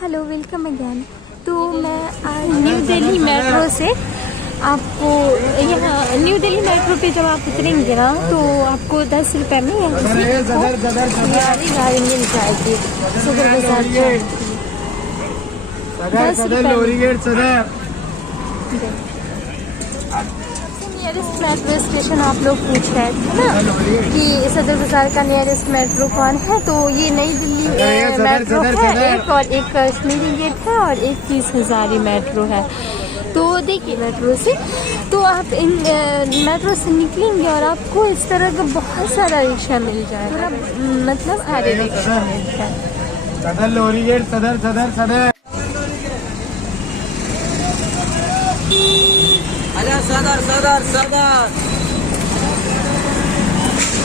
Hello, welcome again. तो मैं आज न्यू दिल्ली मेट्रो से आपको यहाँ न्यू दिल्ली मेट्रो पे जब आप उतरेंगे ना तो आपको 10 रुपये में यहाँ से गाड़ी मिल जाएगी सदर बाजार जाने के लिए। 10 नियरेस्ट मेट्रो स्टेशन आप लोग पूछ रहे थे ना कि सदर बाजार का नियरेस्ट मेट्रो कौन है। तो ये नई दिल्ली मेट्रो है एक, और एक कश्मीरी गेट है और एक 30 हज़ारी मेट्रो है। तो देखिए मेट्रो से तो आप इन मेट्रो से निकलेंगे और आपको इस तरह का बहुत सारा रिक्शा मिल जाएगा, मतलब सारे रिक्शा मिल जाए। सदर लोरी गेट सदर सदर सदर सदर सदर सदर।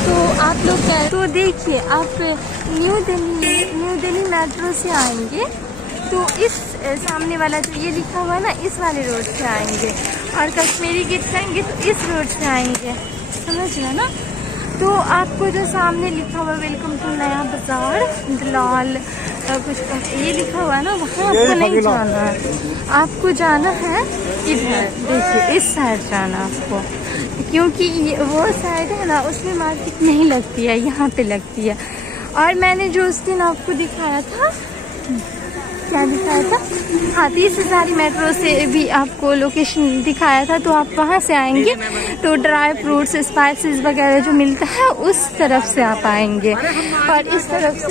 तो आप लोग तो देखिए आप न्यू दिल्ली मेट्रो से आएंगे तो इस सामने वाला जो ये लिखा हुआ है ना, इस वाले रोड से आएंगे, और कश्मीरी गेट से आएंगे तो इस रोड से आएंगे, समझ रहे ना। तो आपको जो सामने लिखा हुआ वेलकम टू नया बाजार दलाल कुछ ये लिखा हुआ है ना, वहाँ आपको नहीं जाना है, आपको जाना है इधर। देखिए इस साइड जाना आपको, क्योंकि ये वो साइड है ना उसमें मार्केट नहीं लगती है, यहाँ पे लगती है। और मैंने जो उस दिन आपको दिखाया था, क्या दिखाया था, हाँ 30 हज़ारी मेट्रो से भी आपको लोकेशन दिखाया था। तो आप वहाँ से आएंगे तो ड्राई फ्रूट्स स्पाइसेस वगैरह जो मिलता है उस तरफ से आप आएंगे, और इस तरफ से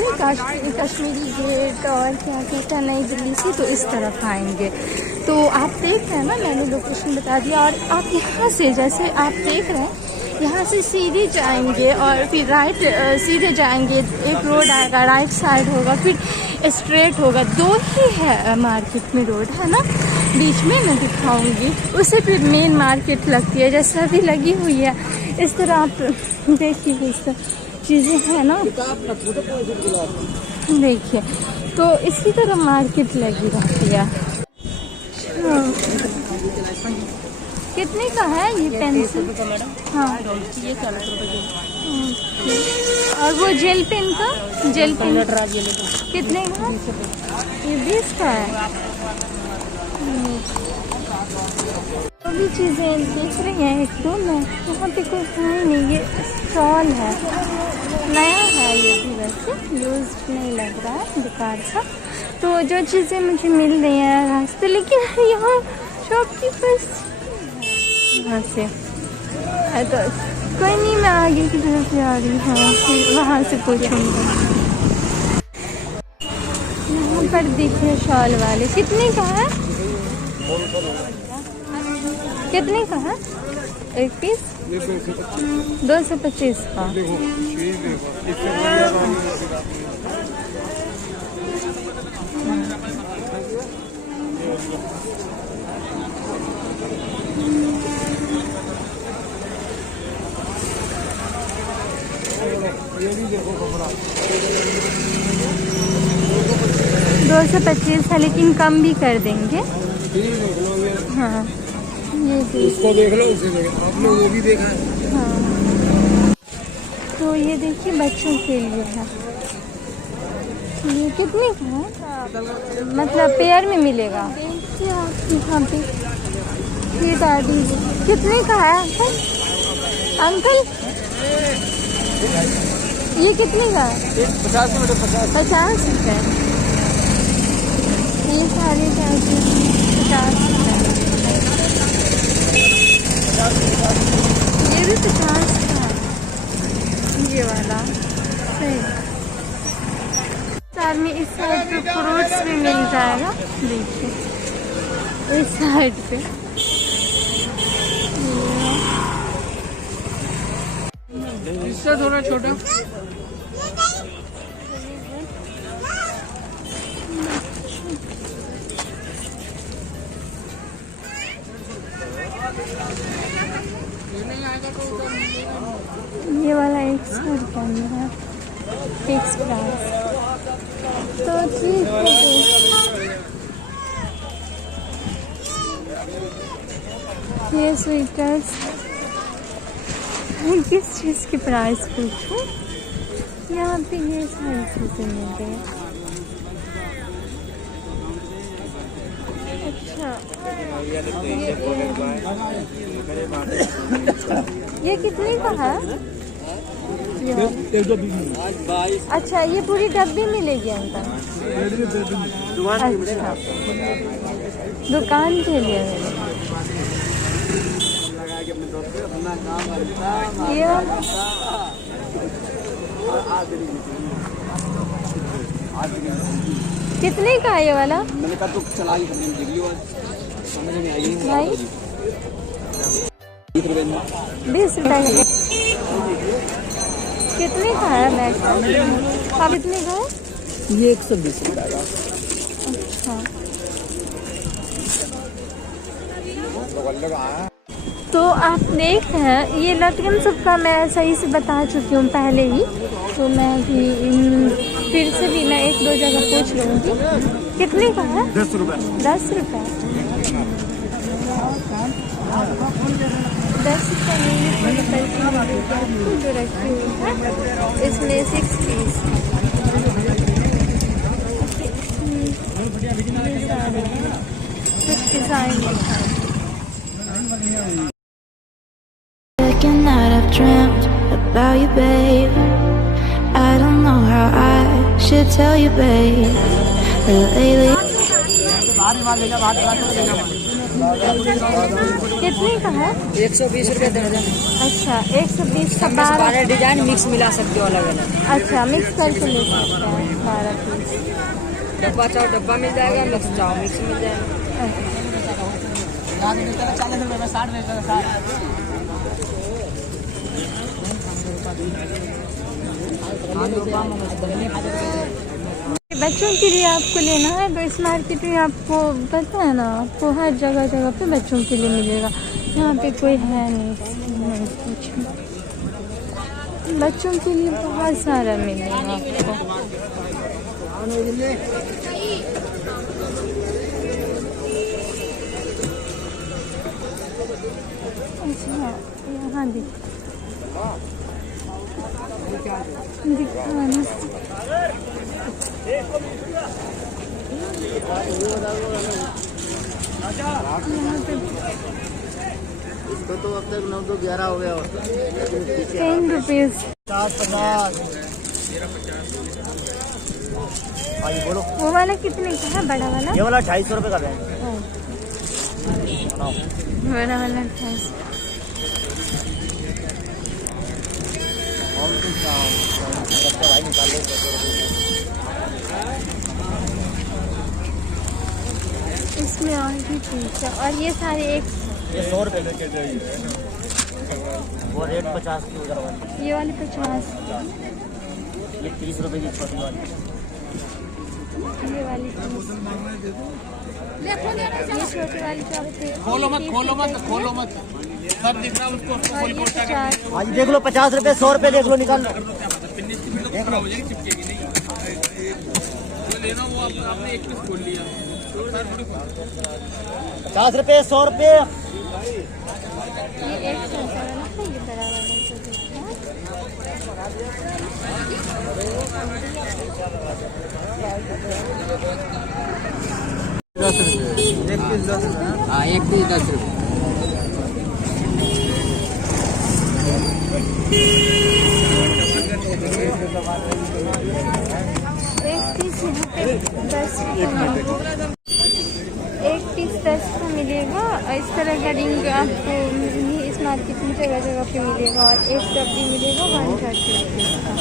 कश्मीरी गेट और क्या कहता है नई दिल्ली से तो इस तरफ आएंगे। तो आप देख रहे हैं ना, मैंने लोकेशन बता दिया। और आप यहाँ से जैसे आप देख रहे हैं यहाँ से सीधे जाएंगे और फिर राइट सीधे जाएंगे, एक रोड आएगा राइट साइड होगा, फिर स्ट्रेट होगा, दो ही है मार्केट में रोड है ना, बीच में मैं दिखाऊंगी उसे। फिर मेन मार्केट लगती है जैसा अभी लगी हुई है, इस तरह आप देखिए इस चीज़ें हैं ना, देखिए तो इसी तरह मार्केट लगी रहती है। कितने का है ये पेंसिल? हाँ ये 40 रुपए की। और वो जेल पेन का, जेल पेन कितने का? ये 20 का है। तो भी चीज़ें देख रही हैं एक दो में, यहाँ पे कोई है नहीं, ये स्टॉल है, नया है ये भी, वैसे यूज नहीं लग रहा है, बेकार सा। तो जो चीज़ें मुझे मिल रही हैं रास्ते, लेकिन यहाँ शॉपकीपर्स यहाँ से है तो कोई नहीं, मैं आगे की तरफ से आ रही हूँ, फिर वहाँ से पूछूंगी। यहाँ पर देखिए शॉल वाले, कितने का है? कितने का है एक पीस? 225 का। ये भी देखो कपड़ा 225 है, लेकिन कम भी कर देंगे। हाँ ये इसको देख लो, उसे देख लो, आपने वो भी देखा है। हाँ तो ये देखिए बच्चों के लिए है, ये कितने का है? मतलब पेयर में मिलेगा। देखिए आप यहाँ पे ये दादी कितने का है अंकल? अंकल ये कितने का है? 50 रुपए। 50 रुपये। ये सारे चार्जेस 50 रुपये। ये भी 50 का है, ये वाला सही। साइड में इस साइड पे फ्रूट्स भी मिल जाएगा, देखिए इस साइड पे। इससे थोड़ा छोटा। ये वाला 100 रुपये में है, फिक्स प्राइस। तो ठीक है, ये स्वेटर्स किस चीज़ की प्राइस पूछूं? यहाँ पे ये सारी चीज़ें मिल रही है। ये कितने का है? अच्छा, ये पूरी डब्बी मिलेगी अंकल? अच्छा, दुकान के लिए ये कितने का है ये वाला? मैंने कहा तो चला ही समझ में आई भाई 20 रुपए में 20 रुपए का कितने का है बैग? आप कितने का है? ये 120 रुपए का। अच्छा, तो आप देख रहे हैं ये लटकन सबका मैं सही से बता चुकी हूँ पहले ही, तो मैं भी फिर से भी मैं 1-2 जगह पूछ लूँगी। कितने का है? 10 रुपए। 10 रुपए। 10 रुपए में ये पूरी पैसे जो रखी हुई है, इसमें 6 पीस कुछ design Second night I've dreamt about you, babe. I don't know how I should tell you, babe. Lately कितने का है? 120 रुपए दर्जन। अच्छा, 120 का 12 डिजाइन मिक्स मिला सकते हो अलग अलग। अच्छा, मिक्स करके ले सकते हैं 12 पीस। डब्बा चाहो डब्बा मिल जाएगा, मिक्स चाहो मिक्स मिल जाएगा। 40 रुपए में 60 रुपए। बच्चों के लिए आपको लेना है तो इस मार्केट में आपको पता है ना, आपको हर जगह जगह पे बच्चों के लिए मिलेगा। यहाँ पे कोई है नहीं कुछ, बच्चों के लिए बहुत सारा मिलेगा आपको। अच्छा, यहाँ दिखाना इसको तो अब तक 9 तो 11 हो गया। 10 रुपीज। 50। बोलो वो वाला कितने का है? बड़ा वाला? ये वाला 250 रुपए का है। बड़ा वाला 250। भाई निकाल लो। इसमें और भी चीज है, और ये सारे एक ये 100 रुपए वो रेट 50 की उधर वाली। ये वाली 50, ये 30 रुपए की छोटी वाली। ये वाली 30, ये छोटी वाली 40। खोलो मत सब दिख रहा है उसको। और ये 50। आज देख लो 50 रुपए 100 रुपए देख लो, निकाल लो। देख लो चिपकेगी नहीं, जो लेना वो आपने एक पीस खोल लिया। 50 रुपए 100 रुपए। ये 100 का वाला है, ये बड़ा वाला जो हाँ, एक पीस 10 रुपए। एक पीस यहाँ पे 10 रुपये, एक पीस 10 का मिलेगा। इस तरह का रिंग आपको इस मार्केट में जगह जगह पे मिलेगा, और एक डब्बी मिलेगा 130 रुपीज़ का,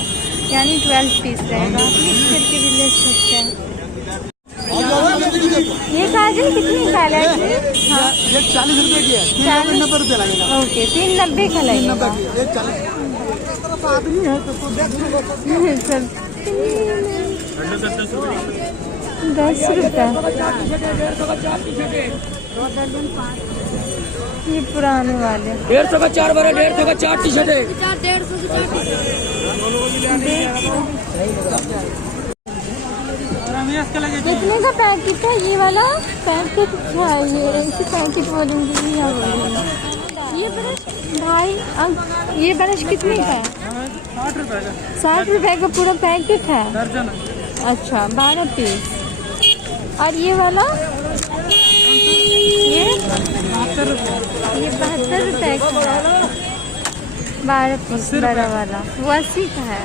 यानी 12 पीस रहेगा। आप मिक्स करके भी ले सकते हैं। ये काजल कितनी का है? हाँ, ये 40 रुपए की है। 90 रुपए लगेगा। ओके, 390 का लगेगा। ये 40 आदमी है तो 10 रुपए। 10 रुपये। ये पुराने वाले 150 का 4 बार 150 का 4 टी शर्ट है। कितने का पैकेट है? ये वाला पैकेट क्या है? ये इसी पैकेट बोलेंगे या बोलेंगे? ये ब्रश भाई, ये ब्रश कितने का है? 60 रुपए का। 60 रुपए का पूरा पैकेट है? दर्जन। अच्छा, 12 पीस। और ये वाला, ये ये 72 रुपए का है, 12 पीस बड़ा वाला, वो 80 का है।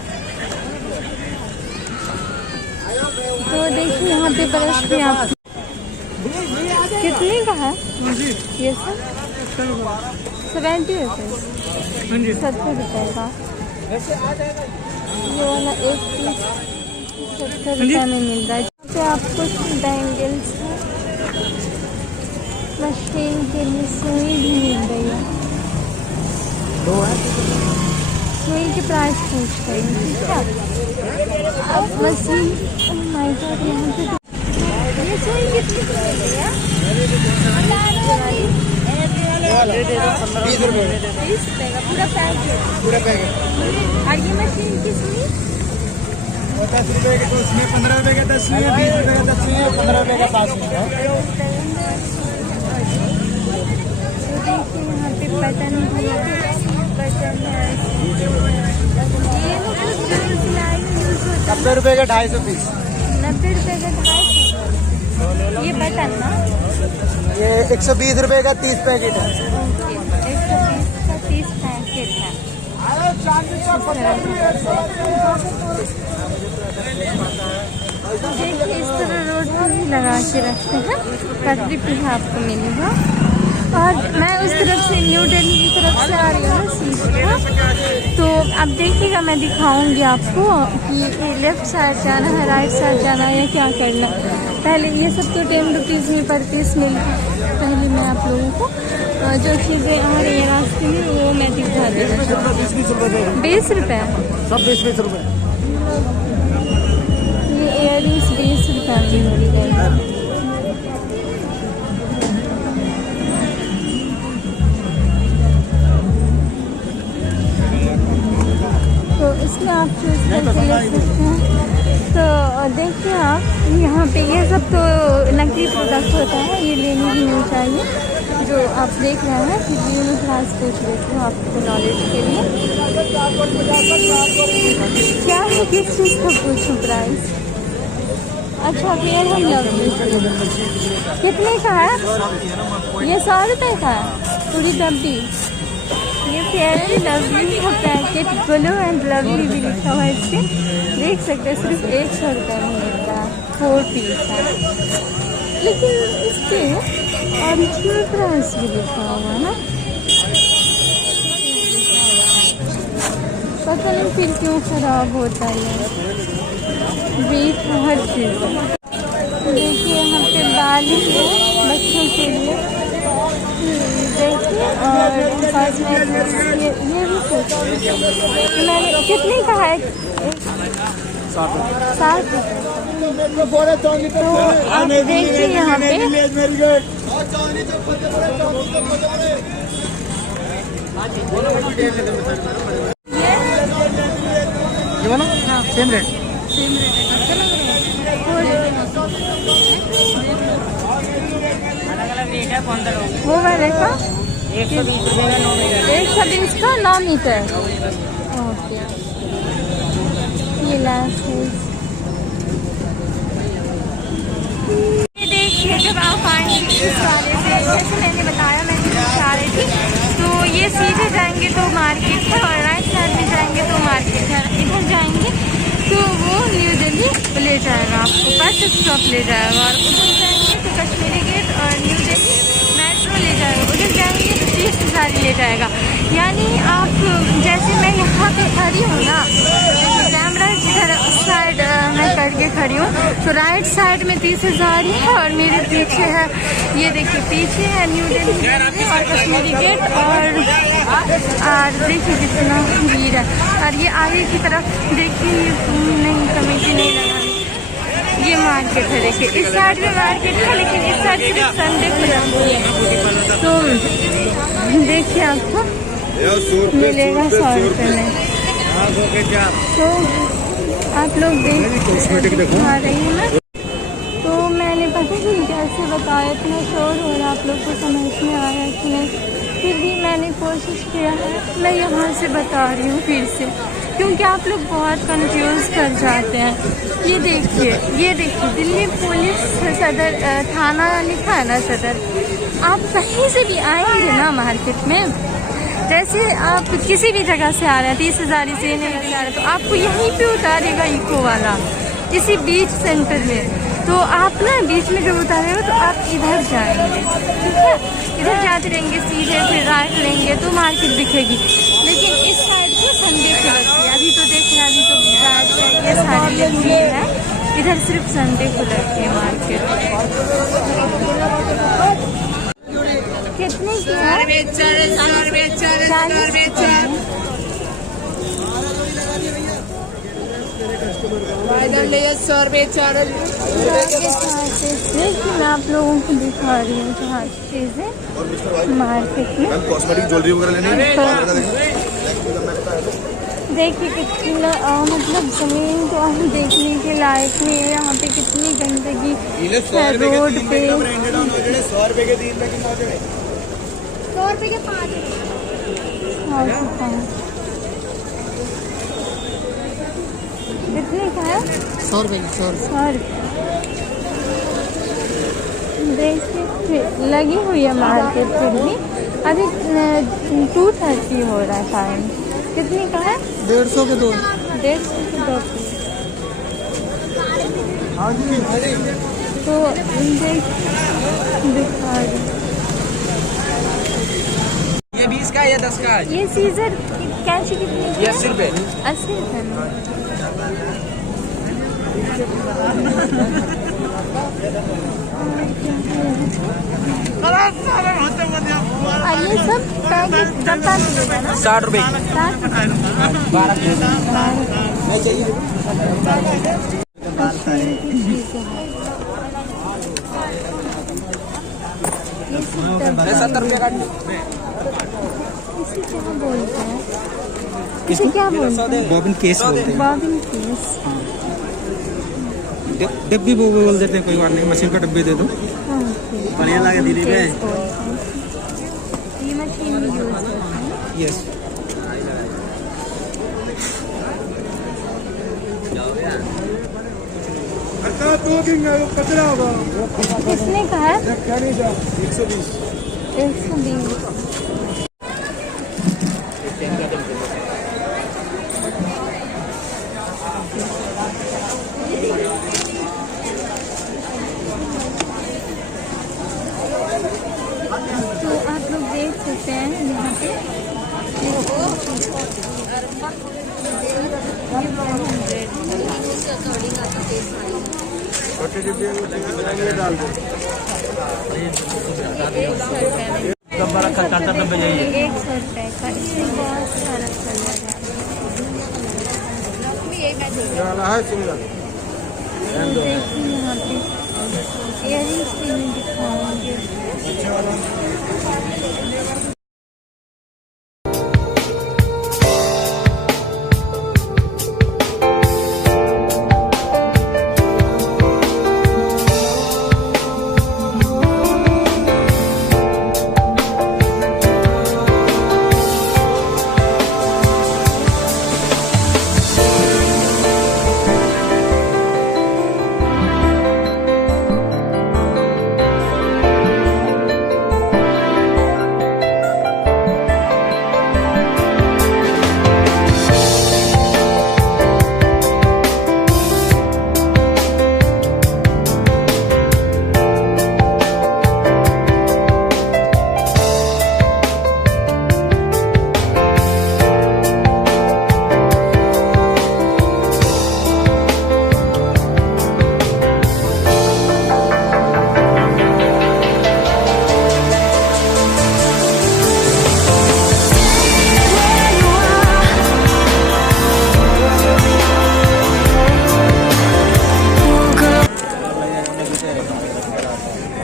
तो देखिए यहाँ पे ब्रश भी आप कितने का है ये सब? 70 रुपये, 70 रुपये का। ये वाला एक पीस 70 रुपये में मिल रहा है। यहाँ पे आपको बैंगल्स है, मशीन के लिए सुई भी मिल रही है। सुई के प्राइस पूछ रही हूँ, ठीक है? अब मशीन, ओह माय गॉड, यहाँ पे ये सुई कितनी की मिल रही है? 20 रुपये 20 रुपये का पूरा पैकेट। पूरा पैकेट। और ये मशीन की सुई 10 रुपये के, तो उसमें 15 रुपये का 10 सुई है, 20 रुपये का 10 सुई है, 15 रुपये का 5 सुई है। देखिए यहाँ पे बटन भी है, बटन है। ये लोग जो सिलाई में यूज होता है 90 रुपये का 250 पीस। 90 रुपये का 250। ये बटन ना, ये 120 रुपये का 30 पैकेट है। ओके, 120 का 30 पैकेट है। देखिए इस तरह रोड पर भी लगा के रखते हैं, पटरी पे आपको मिलेगा। और मैं उस तरफ से न्यू दिल्ली की तरफ से आ रही हूँ ना सीधा, तो अब देखिएगा मैं दिखाऊंगी आपको कि लेफ्ट साइड जाना है, राइट साइड जाना है या क्या करना। पहले ये सब तो 10 रुपीज़ में पर पीस मिलता है। पहले मैं आप लोगों को जो चीज़ें आ रही है रास्ते में वो मैं दिखा देती हूँ। 20 रुपये सब 20 रुपये। ये इयररिंग्स 20 रुपये में मिल गए। तो इसमें आप चूज करके ले सकते हैं। तो देखिए आप यहाँ पे ये सब तो नकली प्रोडक्ट होता है, ये लेनी ही नहीं चाहिए। जो आप देख रहे हैं फिर भी मैं क्लास पूछ लेती हूँ आपको नॉलेज के लिए। क्या है, किस चीज़ का पूछूँ प्राइस? अच्छा, फेयर एंड लवली कितने का है? ये 100 रुपये का है पूरी डब्बी। ये फेयर एंड लवली का पैकेट, ग्लो एंड लवली भी लिखा हुआ है इसके, देख सकते हैं। सिर्फ 100 रुपये में मिलता है, 4 पीस है। लेकिन इसके ओरिजिनल प्राइस भी लिखा हुआ है ना, पता नहीं फिर क्यों खराब होता है। वेट हर चीज़। देखिए यहाँ पे बाली है बच्चों के लिए, देखिए। और ये भी कुछ मैंने कितने का है? 60 रुपये। तो आप देखिए यहाँ पे ये वाला सेम रेट। वो वाले का 120 रुपये का 9 मीटर। 120 का 9 मीटर। ओके, ये लास्ट ये देखिए। जब आप आएंगे इस वाले से, जैसे मैंने बताया, मैं आ रही थी, तो ये सीधे जाएंगे तो मार्केट है, और राइट साइड में जाएंगे तो मार्केट है। इधर जाएंगे तो वो न्यू दिल्ली ले जाएगा, आपको बस स्टॉप ले जाएगा। और उधर जाएंगे तो कश्मीरी गेट और न्यू दिल्ली मेट्रो ले जाएगा। उधर जाएंगे तो 30,000 ले जाएगा। यानी आप, जैसे मैं यहाँ पे खड़ी हूँ ना, कैमरा जिधर उस साइड मैं करके खड़ी हूँ, तो राइट साइड में 30,000 है, और मेरे पीछे है, ये देखिए पीछे है न्यू दिल्ली और कश्मीरी गेट, और देखिए कितना भीड़ है। और ये आगे की तरफ देखिए, ये नहीं कमेटी नहीं लगानी, ये मार्केट है। देखिए इस साइड में मार्केट है, लेकिन इस साइड सिर्फ संडे को जाती है। तो देखिए आपको मिलेगा 100 रुपये में। तो आप लोग देख आ रही हैं ना, तो मैंने पता नहीं कैसे बताया, इतना शोर हो रहा, आप लोग को समझ में आया कि नहीं, फिर भी मैंने कोशिश किया है, मैं यहाँ से बता रही हूँ फिर से, क्योंकि आप लोग बहुत कंफ्यूज कर जाते हैं। ये देखिए दिल्ली पुलिस सदर थाना लिखा है ना, सदर, आप कहीं से भी आएंगे ना मार्केट में, जैसे आप किसी भी जगह से आ रहे हैं 30,000 से नहीं आ रहे, तो आपको यहीं पे उतारेगा इको वाला, इसी बीच सेंटर में। तो आप ना बीच में जब उतारेगा तो आप इधर जाएंगे, ठीक है, इधर जाते रहेंगे सीधे, फिर राइट लेंगे तो मार्केट दिखेगी। लेकिन इस साइड को संडे को लगती है, अभी तो देख रहे हैं, अभी तो रात ये सारी लगती है, इधर सिर्फ संडे को लगती है मार्केट। कितने की है? 100 रुपये 4। देखिए मैं आप लोगों को दिखा रही हूँ जहाँ चीज़ें मार्केट में। कॉस्मेटिक ज्वेलरी वगैरह लेनी देखिए कितना मतलब ज़मीन तो हम देखने के लायक नहीं है। यहाँ पे कितनी गंदगी है रोड पे। 100 रुपये के 3 लेकिन 100 रुपये के 5। कितने का है? 100 रुपये 100 रुपये। देखिए लगी हुई है मार्केट, फिर भी अभी 2:30 हो रहा है टाइम। कितने का है? 150 के 2। 150 के 2 पीस। तो दिखा रही, ये 20 का है या 10 का है? ये सीजर कैंची कितनी की है? 80 रुपये। 80 रुपये में। और ये सब पैकेट डब्बा मिलेगा ना? 60 रुपये। 60 मैं 70 रुपये का। इसे क्या बोलते हैं? इसे क्या बोलते हैं? बॉबिन केस बोलते हैं। Bobbin case. डब्बी बोल देते हैं, कोई बात नहीं, मशीन का डब्बे दे दो। बढ़िया लगे दीदी पे। ये मशीन यूज होती है। यस। कचरा होगा। कितने का है? 120। 120। तो आप लोग देख सकते हैं यहाँ पे छोटे डिब्बे डाल दो। 100 रुपये का। इसमें बहुत सारा कलर है। देखिए यहाँ पे इयरिंग्स भी मैं दिखाऊंगी।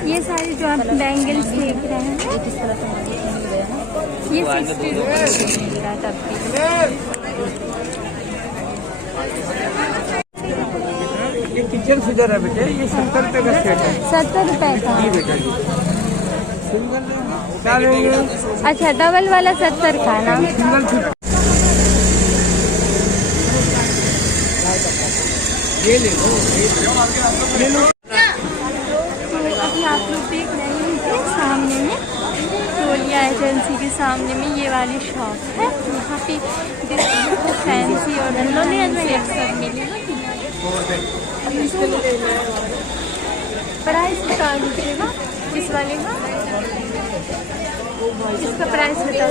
ये सारे जो आप बैंगल्स देख रहे हैं ये 60 रुपये मिल रहा है तब ये किचन सीजर है बेटे, ये 70 रुपये का सेट है। 70 रुपये का। ये बेटा जी सिंगल। अच्छा डबल वाला 70 का ना? सिंगल ये ले लो, ले लो। तो अभी आप लोग देख रहे हैं कि सामने में एजेंसी के सामने में ये वाली शॉप है। यहाँ पे फैंसी और सब मिलेगा। प्राइस बता दीजिएगा इस वाले का, इसका प्राइस बता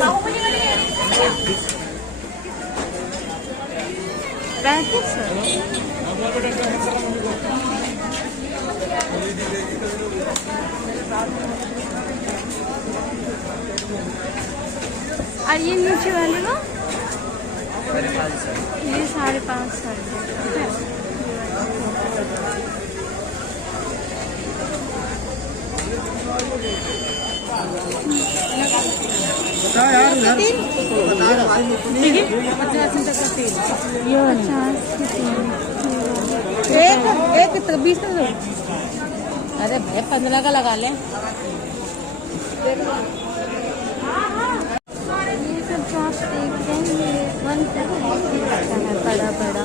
3500। और ये नीचे वाले का ये 550 यार एक 20 का। अरे भाई 15 का लगा लें। ये सब शॉप देखते हैं, ये 150 है बड़ा बड़ा।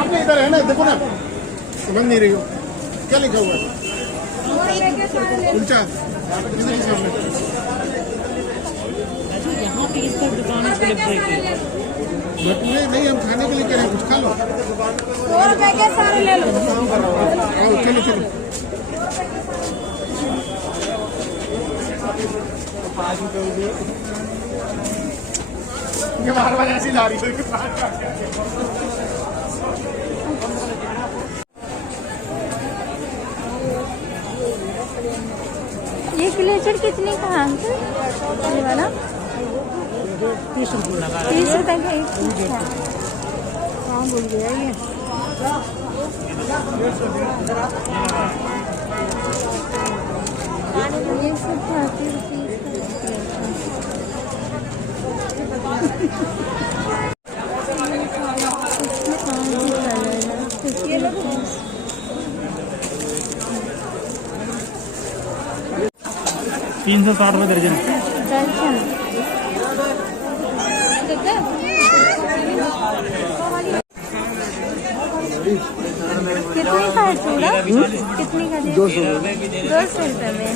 आपने इधर है ना, देखो ना, समझ नहीं रही हो क्या लिखा हुआ है? उल्टा यहाँ पे इस पर दुकान है। नहीं, हम खाने के लिए कह रहे हैं, कुछ खा लो। 100 रुपए के सारे ले लो। आओ चलो चलो। ये बार बार ऐसी ला रही है। ये क्लेचर कितने का है अंकल? ये वाला 30 रुपये लगा। 30 रुपए का एक पीस है। हाँ बोल गया ये। ये सब 30 रुपीस ये लोग 360 रुपए दर्जन। दर्जन। कितने का है चूड़ा? कितने का है? 200 रुपये में।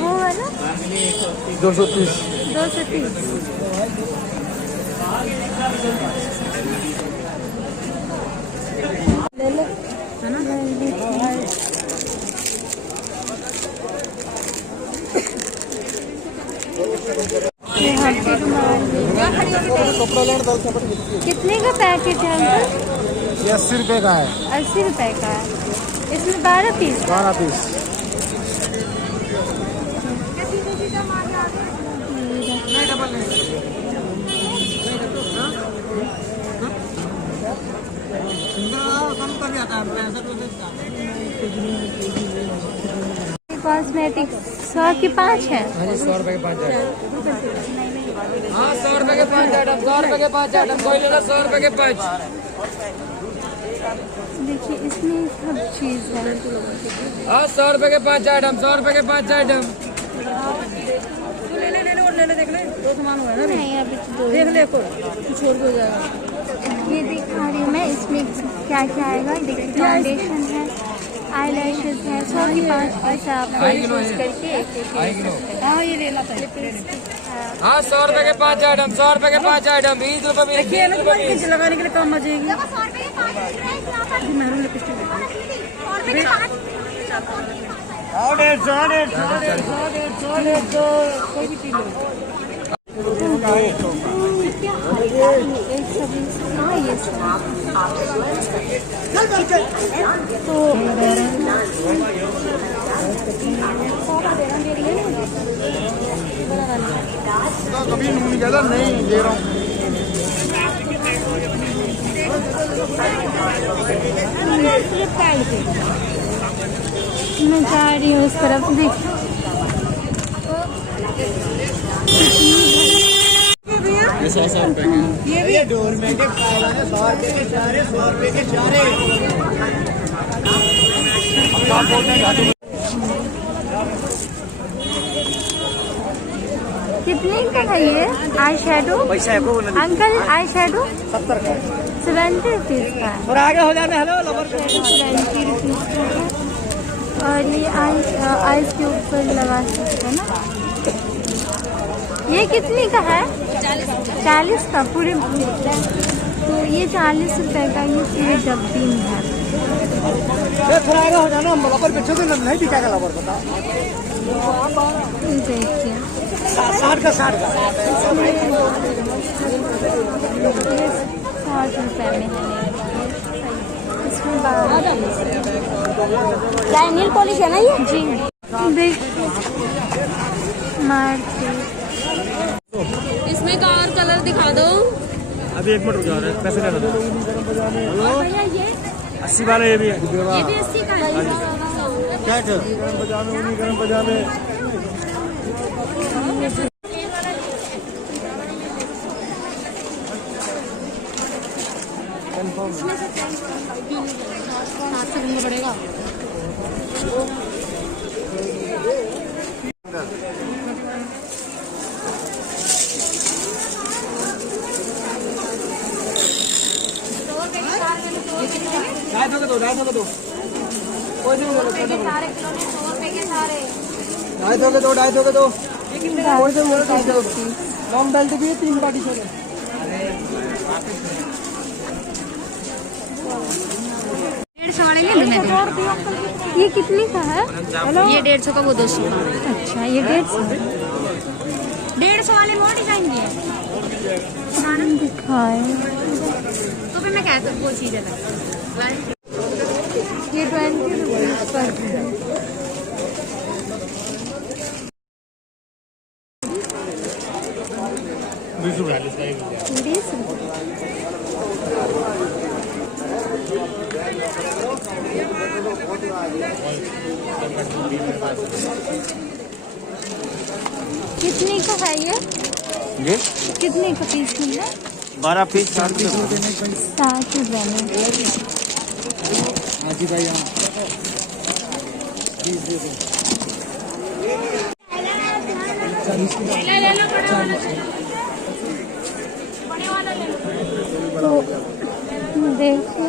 वो वाला 230। 230। ले लो है ना। यहाँ पे रुमाल कितने का पैकेट है अंकल? ये 80 रुपए का है। 80 रुपए का है। इसमें 12 पीस। 12 पीस। कॉस्मेटिक्स 100 की 5 है। 100 रुपए के 5 है। हाँ 100 रुपए के 5 आइटम, 100 रुपए के 5 आइटम, कोई लेना 100 रुपए के 5। देखिए इसमें सब चीज़ है। हाँ 100 रुपए के 5 आइटम, 100 रुपए के 5 आइटम। ले देख ले। 2 सामान हुआ है ना। नहीं अभी तो 2 देख ले कोई कुछ और भी हो जाएगा। ये दिखा रही हूँ मैं। इसमें क्या क्या आएगा देखिए। फाउंडेशन है, आई लैशेज है। 100 की 5 पैसा आप चूज करके एक हाँ ये लेना था। हाँ 100 रुपए के 5 आइटम, 100 रुपए के 5 आइटम, 20 रुपए में। देखिए ना तुम्हारे किसी लगाने के लिए काम आ जाएगी। मैरून लिपस्टिक 150 कोई भी चीज लो। हाँ ये सब तो कभी ज्यादा नहीं दे रहा हूँ। मैं जा रही हूँ उस तरफ। देख ये भी डोरमेट 100 रुपए के 4, 100 रुपए के 4। कितने का है ये आई शेडो? पैसा है को अंकल आई शेडो 70 का 70 रुपीज का है। थोड़ा आगे हो जाना। हेलो लवर 70 रुपीज का है। और ये आइस के ऊपर लगा सकते हैं ना। ये कितने का है? 40 का पूरे। तो ये 40 रुपए का ये पूरे डब्बी में है। थोड़ा आगे हो जाना। लवर बेचो तो नहीं दिखाएगा लवर बता। देखिए 60 का 60 का 60 रुपए में है। इसमें 12 क्या नील पॉलिश है ना ये? जी देखिए मार्केट। इसमें का और कलर दिखा दो। अभी 1 मिनट रुक जाओ पैसे लेना। भैया ये 80 वाला ये भी है। ये भी 80 का है। क्या गरम पजामे उन्हीं गरम पजामे। पड़ेगा। दो कोई नहीं बोलो सारे खिलौने 100 रुपए के सारे। 250 के दो लॉन्ग बेल्ट भी है 3 पार्टी छोड़े। 150 वाले ले लूँ। ये कितने का है? ये 150 का, वो 200 का। अच्छा ये 150 150 वाले और डिजाइन दिए दिखाए। तो फिर मैं कहता हूँ वो चीज है। ये 20 रुपीज पर है। कितने का है ये? कितने का पीस मिल रहा है? 12 पीस 60 रुपए में। हाजी भाई यहाँ 20 दे दो। तो देखो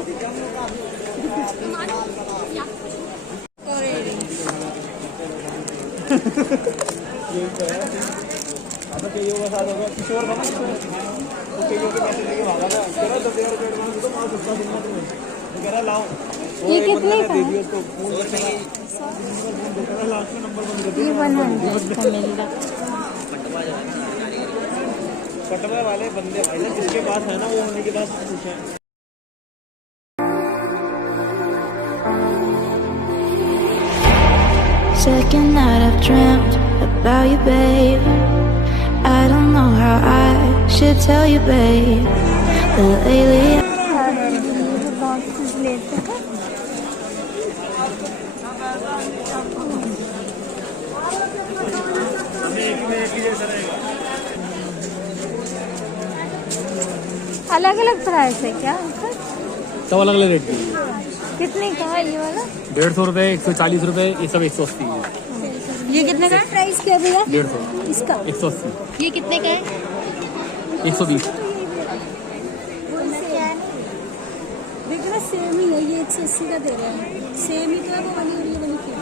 ये कितने का है? ये 100 का मिल रहा। कटवा वाले बंदे भाई जिसके पास है ना वो होने के पास पूछे। Second night I've dreamt about you, babe. I don't know how I should tell you, babe. But lately boxes लेते हैं। अलग अलग प्राइस है क्या? सब अलग अलग रेट की। कितने का है ये वाला? 150 रुपए, 140 रुपए, ये सब 180 है। ये कितने का है? प्राइस क्या है भैया 150 इसका? 180 ये कितने का है? 120। देखना सेम ही है, ये 180 का दे रहे हैं। सेम ही तो है वो वाली और ये वाली क्या?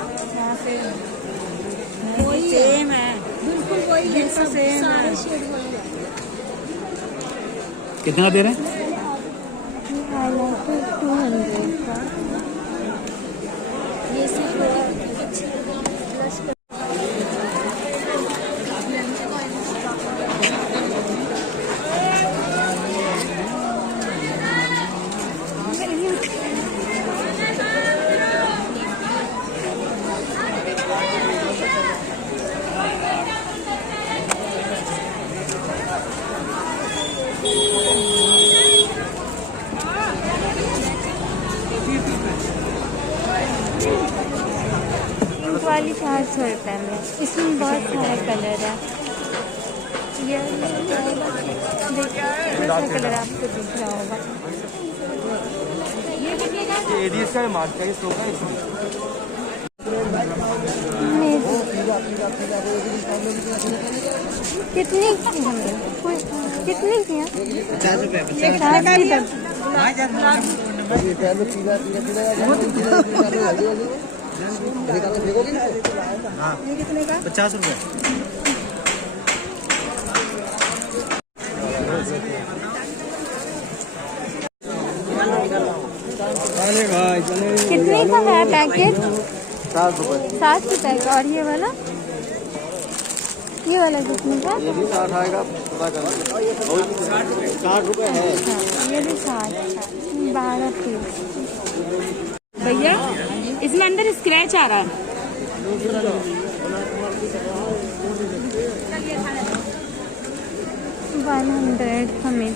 वही सेम है, बिल्कुल वही है, सब सारे शेड वही है। कितना दे रहे हैं? हाईलाइटर 200 का। ये सिर्फ वाली 400 रुपये में। इसमें बहुत सारे कलर है। ये देखिए दूसरा कलर आपको दिख रहा होगा। एडीएस का मार्क का ये 100 का नहीं कितनी की हमें कितनी की है? 50 रुपए 50 रुपए। कितने का है पैकेट? 60 रुपए। 60 रुपए का। और ये वाला कितने का? ये भी 60 आएगा, पता कर 60 रुपए है। ये भी 60 का। 12 पीस। भैया इसमें अंदर स्क्रैच आ रहा है। 100 हमें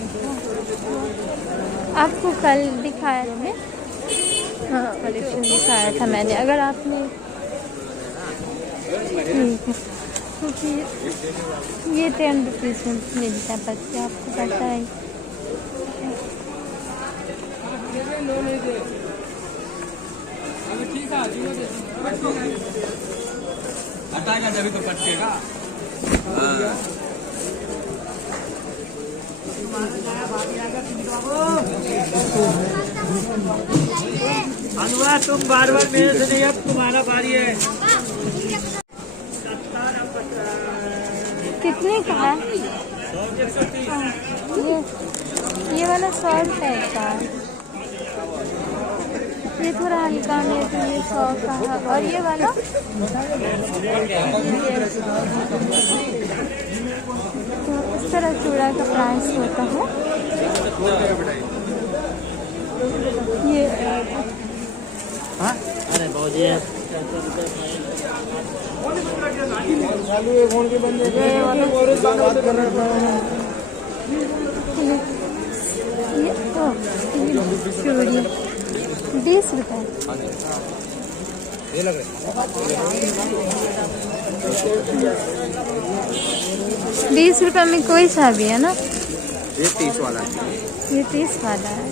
आपको कल दिखाया था मैं। हाँ कलेक्शन दिखाया था मैंने। अगर आपने ठीक है क्योंकि ये 10 रुपीज़ में मिलता है बच्चे, आपको पता है। हटाएगा जब तो कटेगा। अनुआ तुम बार बार मेरे से नहीं, अब तुम्हारा बारी है। कितने का है? ये वाला 100 रुपए का है। ये थोड़ा हल्का में तो ये 100 का है। और ये वाला तो इस तरह चूड़ा का प्राइस होता है। ये अरे बहुत फोन के बंदे बात कर रहे ये चूड़ी 20 रुपए। ये लग रहे 20 रुपए में कोई सा भी है ना? ये 30 वाला है। ये 30 वाला है।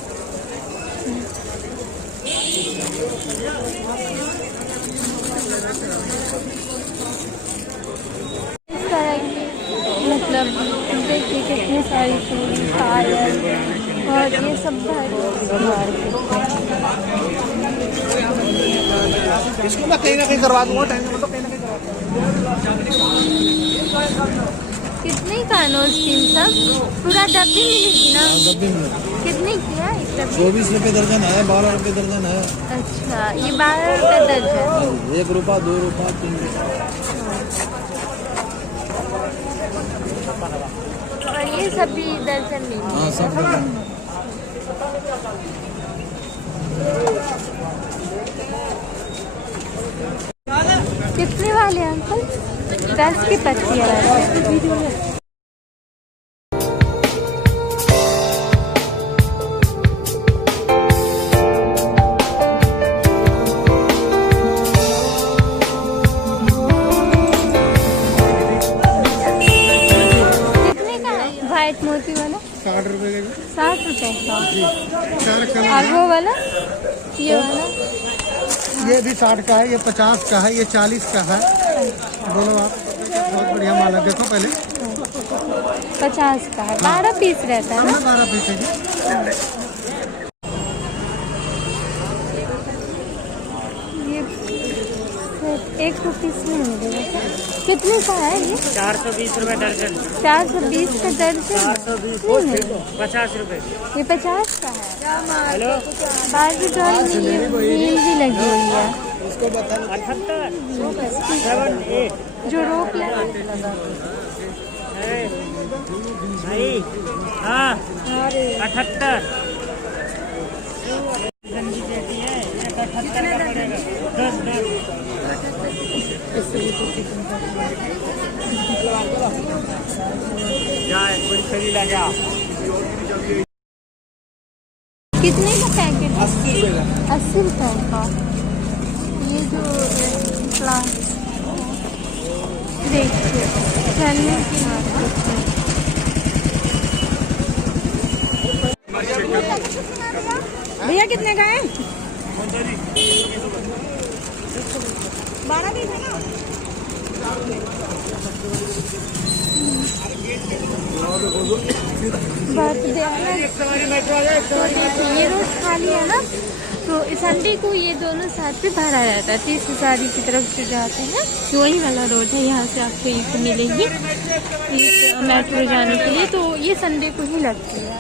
इस तरह की मतलब देखिए कितनी सारी चूड़ी पायल और ये सब इसको मैं कहीं ना कहीं करवा दूंगा, टाइम मतलब कहीं ना कहीं करवा दूंगा। कितने का नोट तीन सब? पूरा डब्बी मिलेगी ना? डब्बे में कितने की है एक डब्बी? 24 रुपए दर्जन है, 12 रुपए दर्जन है। अच्छा ये 12 रुपए दर्जन। 1 रुपया 2 रुपया 3 रुपया। और ये सब भी दर्जन में? हाँ सब दर्जन। कितने वाले अंकल? 10 की पत्ती है। कितने का है व्हाइट मोती वाला? 60 रुपए का। 60 रुपए का। जी। और वो वाला? ये वाला? ये भी 60 का है, ये 50 का है, ये 40 का है। दोनों आप बहुत बढ़िया माल है, देखो पहले। 50 का है। 12 पीस रहता है ना? 12 पीस है जी। ये एक तो पीस में मिलेगा। कितने का है ये? 420 रुपए दर्जन। 420 का दर्जन? 50 रुपए। ये 50 का है। हेलो, बाजू ड्रॉल में ये मील भी लगी हुई है। इसको बता 78 78 जो रोक लगा नहीं। हाँ 78 गंदी पेटी है, ये 78 का पड़ेगा। 10 बड़ी खरी लगा। कितने का पैकेट? 80 रुपए का। 80 रुपए का। ये जो प्लांट देखिए चलने की मार्केट है। भैया कितने का है? 12 पीस है ना? तो देखिए ये रोड खाली है ना, तो संडे को ये दोनों साथ पे भरा रहता है। 30 हज़ारी की तरफ से जाते हैं, वही वाला रोड है, यहाँ से आपको एक मिलेगी इस मेट्रो जाने के लिए। तो ये संडे को ही लगती है,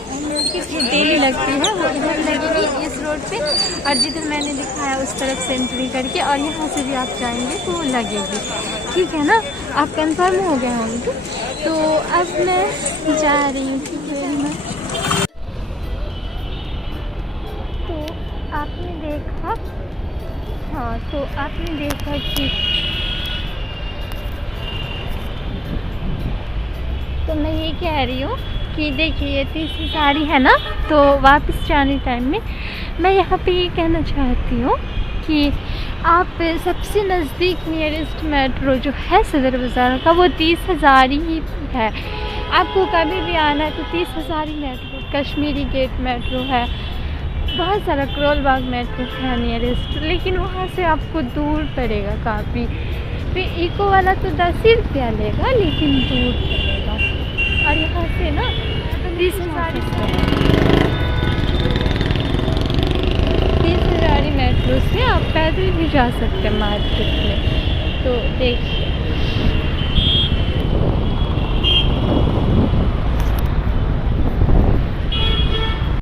डेली लगती है, वो इधर लगेगी इस रोड पे, और जिधर मैंने दिखाया उस तरफ से एंट्री करके, और यहाँ से भी आप जाएंगे तो वो लगेगी। ठीक है ना, आप कंफर्म हो गए होंगे। तो अब मैं जा रही हूँ। तो आपने देखा, हाँ तो आपने देखा कि तो मैं ये कह रही हूँ कि देखिए ये 30 हज़ारी है ना, तो वापस जाने टाइम में मैं यहाँ पे ये कहना चाहती हूँ कि आप सबसे नज़दीक नियरेस्ट मेट्रो जो है सदर बाज़ार का, वो 30 हज़ारी ही है। आपको कभी भी आना है तो 30 हज़ारी मेट्रो, कश्मीरी गेट मेट्रो है, बहुत सारा करोल बाग मेट्रो है नियरेस्ट, लेकिन वहाँ से आपको दूर पड़ेगा काफ़ी। फिर इको वाला तो 10 ही रुपया लेगा, लेकिन दूर पड़ेगा। और यहाँ से ना 30 हज़ारी मेट्रो से आप पैदल भी जा सकते हैं मार्केट में। तो देखिए